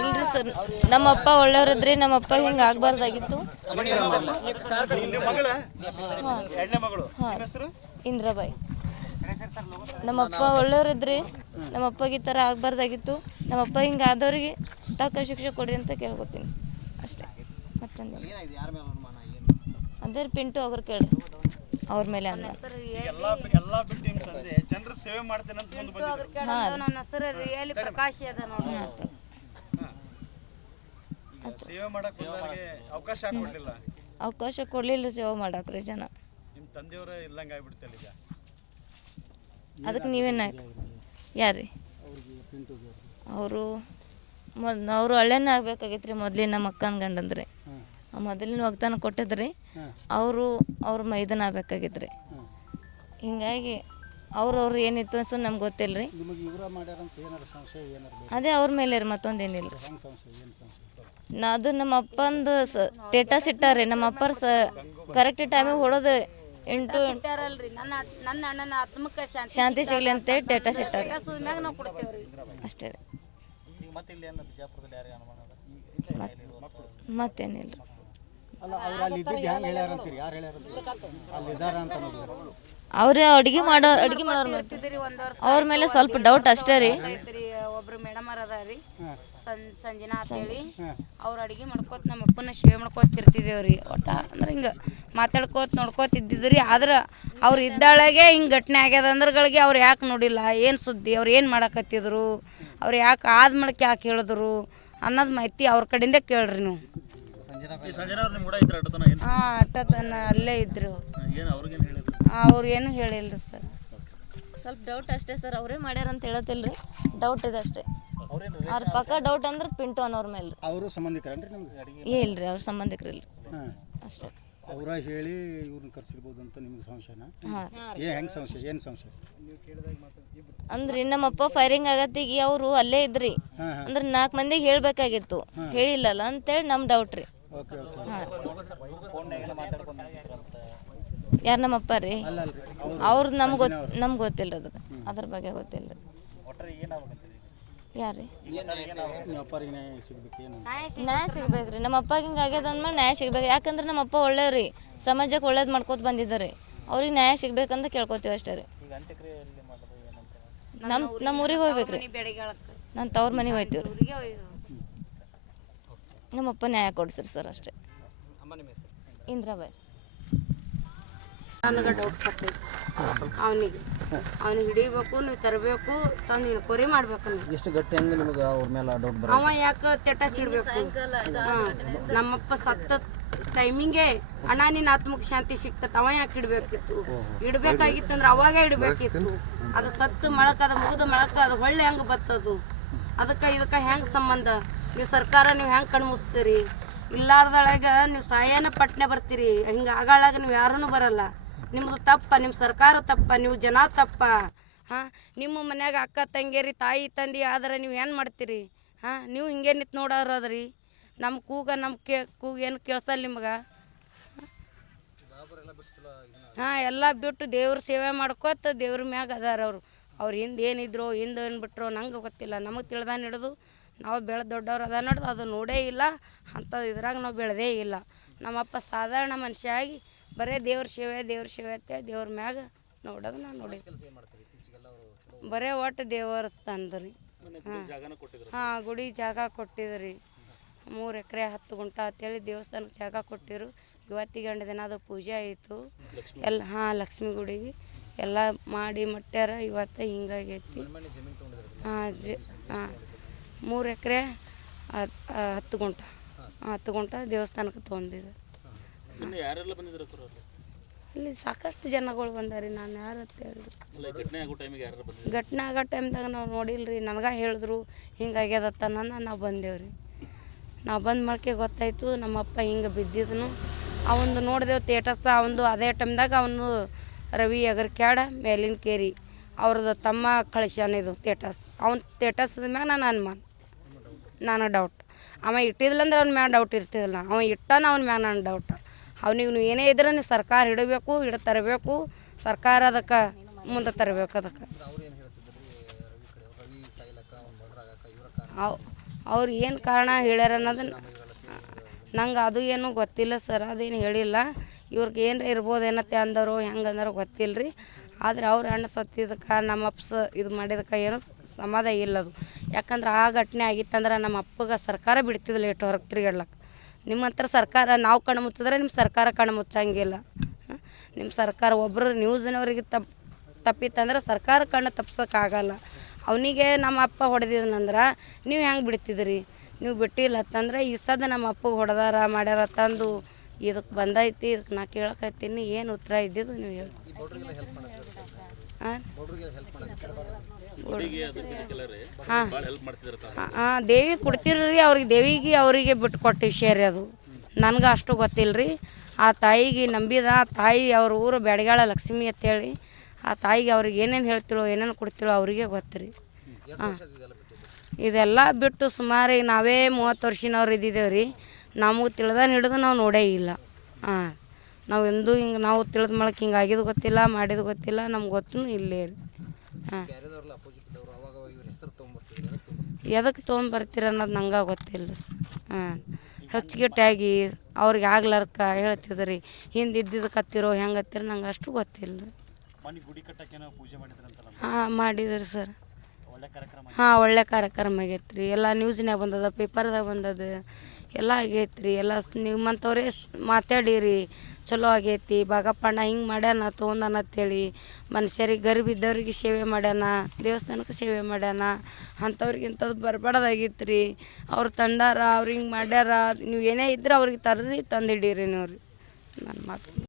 ಇಲ್ರಿ ಸರ್, ನಮ್ಮಪ್ಪ ಒಳ್ಳೆಯವ್ರಿದ್ರಿ, ನಮ್ಮಪ್ಪ ಹಿಂಗೆ ಆಗಬಾರ್ದಾಗಿತ್ತು. ಇಂದ್ರಬಾಯಿ, ನಮ್ಮಪ್ಪ ಒಳ್ಳೆಯವ್ರಿದ್ರಿ, ನಮ್ಮಪ್ಪಗೆ ಈ ಥರ ಆಗಬಾರ್ದಾಗಿತ್ತು. ನಮ್ಮಪ್ಪ ಹಿಂಗೆ ಆದವ್ರಿಗೆ ತಕ್ಕ ಶಿಕ್ಷೆ ಕೊಡ್ರಿ ಅಂತ ಕೇಳ್ಕೊತೀನಿ ಅಷ್ಟೇ. ಮತ್ತೊಂದು ಅದೇ ಪಿಂಟು ಅವ್ರು ಕೇಳ್ರಿ, ಅವ್ರ ಮೇಲೆ ಅನ್ನ. ನನ್ನ ಹೆಸರು ರಿಯಲಿ ಪ್ರಕಾಶ್ ಅದ ನೋಡಿ. ಅವಕಾಶ ಕೊಡ್ಲಿಲ್ಲ ಸೇವೆ ಮಾಡಾಕ್ರಿ ಜನ. ಅದಕ್ಕೆ ನೀವೇನ ಯಾರ್ರಿ ಅವರು ಅವರು ಹಳ್ಳೆನ ಆಗ್ಬೇಕಾಗಿತ್ತು ರೀ. ಮೊದ್ಲಿನ ನಮ್ಮ ಅಕ್ಕನ ಗಂಡಂದ್ರಿ ಮೊದಲಿನ ವಾಗ್ದಾನ ಕೊಟ್ಟಿದ್ರಿ, ಅವ್ರ ಮೈದಾನ ಆಗ್ಬೇಕಾಗಿತ್ತು ರೀ. ಹಿಂಗಾಗಿ ಅವ್ರವ್ರು ಏನಿತ್ತು ಅನ್ಸೋ ನಮ್ಗೆ ಗೊತ್ತಿಲ್ಲ ರೀ. ಅದೇ ಅವ್ರ ಮೇಲೆ ರೀ, ಮತ್ತೊಂದೇನಿಲ್ಲ ರೀ. ಅದು ನಮ್ಮ ಅಪ್ಪಂದು ಸ್ಟೇಟಸ್ ಇಟ್ಟಾರೆ. ನಮ್ಮ ಅಪ್ಪರ ಕರೆಕ್ಟ್ ಟೈಮಿಗೆ ಹೊಡೋದು 8 ನನ್ನ ಅಣ್ಣನ ಆತ್ಮಕ್ಕೆ ಶಾಂತಿ ಸಿಗಲಿ ಅಂತೇಳಿ ಸ್ಟೇಟಸ್ ಇಟ್ಟಾರೆ ಅಷ್ಟೇ ರೀ. ಮತ್ತೇನಿಲ್ಲ. ಅವ್ರೇ ಅಡ್ಗೆ ಮಾಡೋರು ಅವ್ರ ಮೇಲೆ ಸ್ವಲ್ಪ ಡೌಟ್ ಅಷ್ಟೇ ರೀ. ಒಬ್ರು ಮೇಡಮ್ ಅದಾರಿ ಸಂಜನಾ ಅಂತೇಳಿ, ಅವ್ರು ಅಡ್ಗೆ ಮಾಡ್ಕೋತ ನಮ್ಮ ಅಪ್ಪನ ಸೇವೆ ಮಾಡ್ಕೋತಿರ್ತಿದ್ದೇವ್ರಿ. ಒಟ್ಟ ಅಂದ್ರೆ ಹಿಂಗೆ ಮಾತಾಡ್ಕೋತ ನೋಡ್ಕೋತಿದ್ದಿದ್ರಿ. ಆದ್ರೆ ಅವ್ರು ಇದ್ದಾಳಗೆ ಹಿಂಗೆ ಘಟನೆ ಆಗ್ಯದ ಅಂದ್ರಗಳಿಗೆ ಅವ್ರು ಯಾಕೆ ನೋಡಿಲ್ಲ, ಏನು ಸುದ್ದಿ, ಅವ್ರು ಏನು ಮಾಡಕತ್ತಿದ್ರು, ಅವ್ರು ಯಾಕೆ ಆದ್ಮೇಲೆ ಯಾಕೆ ಹೇಳಿದ್ರು ಅನ್ನೋದು ಮಾಹಿತಿ ಅವ್ರ ಕಡೆಯಿಂದ ಕೇಳ್ರಿ ನೀವು. ಅಟ್ಟತನ ಅಲ್ಲೇ ಇದ್ರು. ಅವ್ರು ಏನು ಹೇಳಿಲ್ಲ ಸರ್. ಸ್ವಲ್ಪ ಡೌಟ್ ಅಷ್ಟೇ ಸರ್. ಅವರೇ ಮಾಡ್ಯಾರ ಅಂತ ಹೇಳತ್ತಿಲ್ರಿ, ಡೌಟ್ ಇದೆ ಅಷ್ಟೇ. ಅವ್ರ ಪಕ್ಕ ಡೌಟ್ ಅಂದ್ರೆ ಪಿಂಟು ಅನ್ನೋರ ಮೇಲೆ. ಅವರು ಸಂಬಂಧಿಕರನ್ರಿ ನಿಮ್ಗೆ? ಇಲ್ರಿ, ಅವ್ರ ಸಂಬಂಧಿಕರಿಲ್ಲ ಅಷ್ಟೇ. ಅವರ ಹೇಳಿ ಇವ್ರನ್ನ ಕರ್ಸಿರ್ಬೋದು ಅಂತ ನಿಮ್ಗೆ ಸಂಶಯನ? ಹೆಂಗೆ ಸಂಶಯ? ಏನು ಸಂಶಯ ಅಂದ್ರಿ ನಮ್ಮಪ್ಪ ಫೈರಿಂಗ್ ಆಗತ್ತೀಗ ಅವರು ಅಲ್ಲೇ ಇದ್ರಿ ಅಂದ್ರೆ 4 ಮಂದಿಗೆ ಹೇಳ್ಬೇಕಾಗಿತ್ತು, ಹೇಳಿಲ್ಲಲ್ಲ ಅಂತೇಳಿ ನಮ್ಮ ಡೌಟ್ ರೀ. ಯಾರು ನಮ್ಮಪ್ಪ ರೀ? ಅವ್ರು ನಮ್ಗೆ ಗೊತ್ತಿಲ್ಲ ಅದ್ರ ಬಗ್ಗೆ ಗೊತ್ತಿಲ್ಲ ರೀ. ಯಾರು ನ್ಯಾಯ ಸಿಗ್ಬೇಕ್ರಿ. ನಮ್ಮ ಅಪ್ಪಗೆ ಹಿಂಗೆ ಆಗ್ಯದ ಅಂದ್ಮೇಲೆ ನ್ಯಾಯ ಸಿಗ್ಬೇಕು. ಯಾಕಂದ್ರೆ ನಮ್ಮ ಅಪ್ಪ ಒಳ್ಳೆಯವ್ರಿ, ಸಮಾಜಕ್ಕೆ ಒಳ್ಳೇದು ಮಾಡ್ಕೋತ ಬಂದಿದ್ದಾರೆ. ಅವ್ರಿಗೆ ನ್ಯಾಯ ಸಿಗ್ಬೇಕಂತ ಕೇಳ್ಕೊತೀವಿ ಅಷ್ಟೇ ರೀ. ನಮ್ಮ ಊರಿಗೆ ಹೋಗ್ಬೇಕ್ರಿ, ನಾನು ತವ್ರ ಮನೆಗೆ ಹೋಗ್ತೀವಿ ರೀ. ನಮ್ಮಪ್ಪ ನ್ಯಾಯ ಕೊಡ್ಸ್ರಿ ಸರ್ ಅಷ್ಟೇ. ಇಂದ್ರಬಾಯಿ. ನನಗೆ ಡೌಟ್ ಬರ್ತೈತಿ ಅವನಿಗೆ ಹಿಡಿಬೇಕು, ನೀವು ತರಬೇಕು, ತಂದು ಇನ್ಕ್ವೈರಿ ಮಾಡ್ಬೇಕು. ಎಷ್ಟು ಗಟ್ಟಿ ಹೆಂಗೆ ನಿಮಗೆ ಅವ್ರ ಮೇಲೆ ಡೌಟ್ ಬರ? ಅವ ಯಾಕೆ ಸ್ಟೇಟಸ್ ಇಡಬೇಕು? ನಮ್ಮಪ್ಪ ಸತ್ತ ಟೈಮಿಂಗೆ ಅಣ್ಣ ನಿನ್ನ ಆತ್ಮಕ್ಕೆ ಶಾಂತಿ ಸಿಗ್ತದೆ, ಅವ ಯಾಕೆ ಇಡಬೇಕಾಗಿತ್ತು ಅಂದ್ರೆ ಅವಾಗ ಇಡಬೇಕಿತ್ತು. ಅದು ಸತ್ತು ಮಳಕ, ಅದು ಮುಗಿದ ಮಳಕ, ಅದು ಹೊಳ್ಳಿ ಹೆಂಗೆ ಬರ್ತದು? ಅದಕ್ಕೆ ಇದಕ್ಕೆ ಹೆಂಗೆ ಸಂಬಂಧ? ನೀವು ಸರ್ಕಾರ ನೀವು ಹೆಂಗೆ ಕಣ್ಮುಸ್ತೀರಿ? ಇಲ್ಲಾರ್ದೊಳಗೆ ನೀವು ಸಾಯನ ಪಟ್ನೆ ಬರ್ತೀರಿ. ಹಿಂಗೆ ಆಗಾಳಾಗ ನೀವು ಯಾರೂ ಬರಲ್ಲ. ನಿಮ್ಮದು ತಪ್ಪ, ನಿಮ್ಮ ಸರ್ಕಾರ ತಪ್ಪ, ನೀವು ಜನ ತಪ್ಪ. ನಿಮ್ಮ ಮನ್ಯಾಗ ಅಕ್ಕ ತಂಗಿಯರಿ ತಾಯಿ ತಂದೆ ಆದ್ರೆ ನೀವು ಏನು ಮಾಡ್ತೀರಿ? ನೀವು ಹಿಂಗೆ ನಿಂತು ನೋಡೋರದ್ರಿ. ನಮ್ಮ ಕೂಗು ಏನು ಕೇಳ್ಸಲ್ಲ ನಿಮ್ಗೆ? ಎಲ್ಲ ಬಿಟ್ಟು ದೇವ್ರ ಸೇವೆ ಮಾಡ್ಕೋತ ದೇವ್ರ ಮ್ಯಾಗ ಅದಾರ ಅವ್ರು ಹಿಂದೆ ಏನಿದ್ರು ಹಿಂದೆ ಏನು ಬಿಟ್ರು ನಂಗೆ ಗೊತ್ತಿಲ್ಲ. ನಮಗೆ ತಿಳ್ದಾನ ಹಿಡಿದು ನಾವು ಬೆಳೆದ ದೊಡ್ಡವ್ರು ಅದ ನೋಡ್ದು ಅದು ನೋಡೇ ಇಲ್ಲ. ಅಂಥದ್ದು ಇದ್ರಾಗ ನಾವು ಬೆಳೆದೇ ಇಲ್ಲ. ನಮ್ಮಪ್ಪ ಸಾಧಾರಣ ಮನುಷ್ಯ ಆಗಿ ಬರೀ ದೇವ್ರ ಸೇವೆ ಅತ್ತೆ ದೇವ್ರ ಮ್ಯಾಗ ನೋಡೋದು ನಾನು ನೋಡಿ. ಬರೇ ಒಟ್ಟು ದೇವಸ್ಥಾನದ್ರಿ. ಗುಡಿ ಜಾಗ ಕೊಟ್ಟಿದ್ರಿ. 3 ಎಕರೆ 10 ಗುಂಟ ಅಂತೇಳಿ ದೇವಸ್ಥಾನಕ್ಕೆ ಜಾಗ ಕೊಟ್ಟಿರು. ಇವತ್ತಿಗೆ 2 ದಿನ ಅದು ಪೂಜೆ ಆಯಿತು ಎಲ್ಲ. ಲಕ್ಷ್ಮೀ ಗುಡಿಗೆ ಎಲ್ಲ ಮಾಡಿ ಮಟ್ಟ್ಯಾರ. ಇವತ್ತು ಹಿಂಗಾಗೈತಿ. 3 ಎಕರೆ 10 ಗುಂಟ 10 ಗುಂಟ ದೇವಸ್ಥಾನಕ್ಕೆ ತೊಗೊಂಡಿದ್ರು. ಅಲ್ಲಿ ಸಾಕಷ್ಟು ಜನಗಳು ಬಂದಾರಿ. ನಾನು ಯಾರು ಅಂತ ಹೇಳಿದ್ರು. ಘಟನೆ ಆಗೋ ಟೈಮ್ದಾಗ ನಾವು ನೋಡಿಲ್ರಿ. ನನಗೆ ಹೇಳಿದ್ರು ಹಿಂಗಾಗ್ಯದತ್ತ ನಾವು ಬಂದೇವ್ರಿ. ನಾವು ಬಂದ ಮಳಕೆ ಗೊತ್ತಾಯ್ತು ನಮ್ಮಪ್ಪ ಹಿಂಗೆ ಬಿದ್ದಿದ್ನು. ಅವಂದು ನೋಡಿದೆವು ತೇಟಸ್. ಅವಂದು ಅದೇ ಟೈಮ್ದಾಗ ಅವನು ರವಿ ಅಗರ್ಕ್ಯಾಡ ಮೇಲಿನ ಕೇರಿ ಅವ್ರದ್ದು ತಮ್ಮ ಕಳಿಸ್ಯಾನಿದು ತೇಟಸ್. ಅವ್ನ ತೇಟಸ್ ಮ್ಯಾಗ ನಾನು ಅನುಮಾನ, ನಾನು ಡೌಟ್. ಅವ ಇಟ್ಟಿದ್ದಿಲ್ಲ ಅಂದ್ರೆ ಅವ್ನ ಮ್ಯಾಗ ಡೌಟ್ ಇರ್ತಿದ್ದಿಲ್ಲ. ಅವ ಇಟ್ಟಾನ ಅವ್ನ ಮ್ಯಾಗ ನಾನು ಡೌಟ್. ಅವ್ನಿಗೆ ನೀವು ಏನೇ ಇದ್ರೆ ನೀವು ಸರ್ಕಾರ ಹಿಡಬೇಕು, ತರಬೇಕು. ಸರ್ಕಾರ ಅದಕ್ಕೆ ಮುಂದೆ ತರಬೇಕು. ಅದಕ್ಕೆ ಅವ್ರು ಏನು ಕಾರಣ ಹೇಳ್ಯಾರ ಅನ್ನೋದನ್ನು ನಂಗೆ ಅದು ಏನೂ ಗೊತ್ತಿಲ್ಲ ಸರ್, ಅದೇನು ಹೇಳಿಲ್ಲ. ಇವ್ರಿಗೆ ಏನರ ಇರ್ಬೋದೇನತ್ತೆ ಅಂದರು ಹೆಂಗೆ ಅಂದಾರೋ ಗೊತ್ತಿಲ್ಲ ರೀ. ಆದರೆ ಅವ್ರ ಅಣ್ಣ ಸತ್ತಿದ್ದಕ್ಕೆ ನಮ್ಮ ಅಪ್ಪ ಇದು ಮಾಡಿದಕ್ಕೆ ಏನೂ ಸಮಾಧಾನ ಇಲ್ಲ ಅದು. ಯಾಕಂದ್ರೆ ಆ ಘಟನೆ ಆಗಿತ್ತಂದ್ರೆ ನಮ್ಮ ಅಪ್ಪಗೆ ಸರ್ಕಾರ ಬಿಡ್ತಿದ್ದಿಲ್ಲ ಇಟ್ಟು ಹೊರಗೆ ತಿರುಗಾಡ್ಲಕ್ಕೆ. ನಿಮ್ಮ ಹತ್ರ ಸರ್ಕಾರ ನಾವು ಕಣ್ಣು ಮುಚ್ಚಿದ್ರೆ ನಿಮ್ಮ ಸರ್ಕಾರ ಕಣ್ಣು ಮುಚ್ಚಂಗಿಲ್ಲ. ನಿಮ್ಮ ಸರ್ಕಾರ ಒಬ್ಬರು ನ್ಯೂಸ್ನವ್ರಿಗೆ ತಪ್ಪಿತ್ತಂದ್ರೆ ಸರ್ಕಾರ ಕಣ್ಣು ತಪ್ಸೋಕ್ಕಾಗಲ್ಲ. ಅವನಿಗೆ ನಮ್ಮ ಅಪ್ಪ ಹೊಡೆದಿದ್ನಂದ್ರೆ ನೀವು ಹೆಂಗೆ ಬಿಡ್ತಿದ್ರಿ? ನೀವು ಬಿಟ್ಟಿಲ್ಲ ಅಂತಂದ್ರೆ ಈ ಸದ ನಮ್ಮ ಅಪ್ಪಗೆ ಹೊಡೆದಾರ ಮಾಡ್ಯಾರ ತಂದು ಇದಕ್ಕೆ ಬಂದೈತಿ. ಇದಕ್ಕೆ ನಾ ಕೇಳಕತ್ತೀನಿ, ಏನು ಉತ್ತರ ಇದ್ದಿದ್ದು ನೀವು ಹೇಳಿ. ಹಾಂ ದೇವಿ ಕೊಡ್ತಿರ್ರಿ ಅವ್ರಿಗೆ, ದೇವಿಗೆ ಅವರಿಗೆ ಬಿಟ್ಟು ಕೊಟ್ಟ ವಿಷಯ ರೀ ಅದು. ನನಗೆ ಅಷ್ಟು ಗೊತ್ತಿಲ್ಲ ರೀ. ಆ ತಾಯಿಗೆ ನಂಬಿದ ತಾಯಿ ಅವ್ರ ಊರು ಬೆಡಗಾಳ ಲಕ್ಷ್ಮಿ ಅಂತೇಳಿ, ಆ ತಾಯಿಗೆ ಅವ್ರಿಗೆ ಏನೇನು ಹೇಳ್ತಿಳೋ ಏನೇನು ಕೊಡ್ತಿಳೋ ಅವರಿಗೆ ಗೊತ್ತು. ಹಾಂ ಇದೆಲ್ಲ ಬಿಟ್ಟು ಸುಮಾರು ಈಗ ನಾವೇ 30 ವರ್ಷನವ್ರು ಇದ್ದಿದ್ದೇವೆ ರೀ. ನಮಗೆ ತಿಳಿದಾನ ಹಿಡಿದು ನಾವು ನೋಡೇ ಇಲ್ಲ. ಹಾಂ ನಾವು ಎಂದೂ ಹಿಂಗೆ ನಾವು ತಿಳಿದ ಮಾಡಕ್ಕೆ ಹಿಂಗೆ ಆಗಿದ್ದು ಗೊತ್ತಿಲ್ಲ, ಮಾಡಿದ್ದು ಗೊತ್ತಿಲ್ಲ, ನಮ್ಗೆ ಗೊತ್ತೂ ಇಲ್ಲೇ ರೀ. ಹಾಂ ಎದಕ್ಕೆ ತೊಗೊಂಬರ್ತೀರ ಅನ್ನೋದು ನಂಗೆ ಗೊತ್ತಿಲ್ಲ ಸರ್. ಹಾಂ ಹೆಚ್ಚಿಗೆಟ್ಟಾಗಿ ಅವ್ರಿಗೆ ಆಗ್ಲಾರ್ಕ ಹೇಳ್ತಿದ್ರಿ, ಹಿಂದೆ ಇದ್ದಿದ್ದಕ್ಕೆ ಹತ್ತಿರೋ ಹೆಂಗೆ ಹತ್ತಿರ ನಂಗೆ ಅಷ್ಟು ಗೊತ್ತಿಲ್ಲ. ಹಾಂ ಮಾಡಿದ್ರಿ ಸರ್. ಹಾಂ ಒಳ್ಳೆ ಕಾರ್ಯಕ್ರಮ ಆಗೈತೆ ರೀ. ಎಲ್ಲ ನ್ಯೂಸ್ನಾಗ ಬಂದದ, ಪೇಪರ್ದಾಗ ಬಂದದ, ಎಲ್ಲ ಆಗೈತೆ ರೀ. ಎಲ್ಲ ನಿಮ್ಮಂಥವ್ರೇ ಮಾತಾಡಿರಿ, ಚಲೋ ಆಗೈತಿ. ಭಾಗಪ್ಪಣ್ಣ ಹಿಂಗೆ ಮಾಡ್ಯಾನ ತೊಗೊಂಡಾನ ಅಂತೇಳಿ ಮನುಷ್ಯರಿಗೆ ಗರೀಬ್ ಇದ್ದವ್ರಿಗೆ ಸೇವೆ ಮಾಡ್ಯಾನ, ದೇವಸ್ಥಾನಕ್ಕೆ ಸೇವೆ ಮಾಡ್ಯಾನ. ಅಂಥವ್ರಿಗೆ ಇಂಥದ್ದು ಬರಬಾರ್ದಾಗಿತ್ತು ರೀ. ಅವ್ರು ತಂದಾರ, ಅವ್ರು ಹಿಂಗೆ ಮಾಡ್ಯಾರ. ನೀವು ಏನೇ ಇದ್ರೆ ಅವ್ರಿಗೆ ತರ್ರಿ, ತಂದಿಡೀರಿ ನೀವು ರೀ. ನನ್ನ ಮಾತು